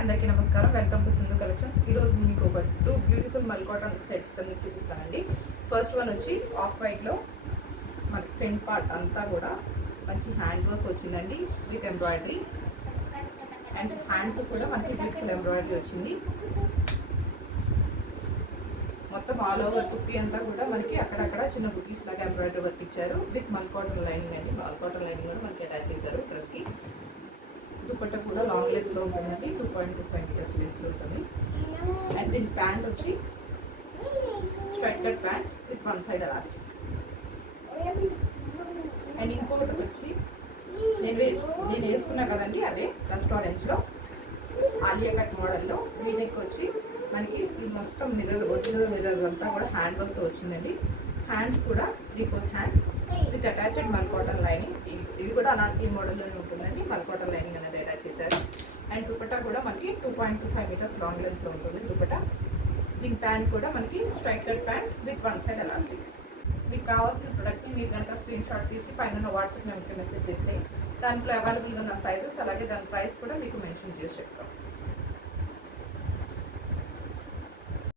అందరికీ నమస్కారం. Welcome to Sindhu collections. ఈరోజు మీకు ఒక 2 బ్యూటిఫుల్ మల్ కాటన్ సెట్స్ అన్ని చూపిస్తానండి. ఫస్ట్ వన్ వచ్చి ఆఫ్ వైట్లో మనకి ఫ్రంట్ పార్ట్ అంతా కూడా మంచి హ్యాండ్ వర్క్ వచ్చిందండి విత్ ఎంబ్రాయిడరీ, అండ్ హ్యాండ్స్ కూడా మనకి బ్యూటిఫుల్ ఎంబ్రాయిడరీ వచ్చింది. మొత్తం ఆల్ ఓవర్ కుర్తీ అంతా కూడా మనకి అక్కడక్కడ చిన్న బుటీస్ లాగా ఎంబ్రాయిడరీ వర్క్ ఇచ్చారు విత్ మల్ కాటన్ లైనింగ్ అండి. మల్ కాటన్ లైనింగ్ కూడా మనకి అటాచ్ చేశారు డ్రెస్కి. దుపట్టా కూడా లాంగ్ లెగ్లో ఉంటుందండి, 2.25 మీటర్స్ లెంగ్త్లో ఉంటుంది. అండ్ దీని ప్యాంట్ వచ్చి straight cut pant with one side elastic. And ఇంకొకటి వచ్చి నేను వేసుకున్నా కదండి, అదే రెస్టారెంట్స్లో ఆలియా కట్ మోడల్లో వీనెక్ వచ్చి మనకి మొత్తం మిర్రర్, ఒరిజినల్ మిర్రర్ అంతా కూడా హ్యాండ్ వర్క్తో వచ్చిందండి. హ్యాండ్స్ కూడా 3/4 హ్యాండ్స్ విత్ అటాచ్డ్ మల్ కాటన్ లైనింగ్. ఇది కూడా అలాంటి మోడల్లోనే ఉంటుందండి, మల్ కాటన్ లైనింగ్ అనేది అటాచ్ చేశారు. అండ్ దుపట్టా కూడా మనకి 2.25 మీటర్స్ లాంగ్ లెంత్లో ఉంటుంది దుపట్టా. దీని ప్యాంట్ కూడా మనకి straight cut pant with one side elastic. మీకు కావాల్సిన ప్రోడక్ట్ని మీరు కనుక స్క్రీన్ షాట్ తీసి పైన వాట్సాప్ నెంబర్కి మెసేజ్ చేస్తే దాంట్లో అవైలబుల్గా ఉన్న సైజెస్ అలాగే దాని ప్రైస్ కూడా మీకు మెన్షన్ చేసి చెప్తాం.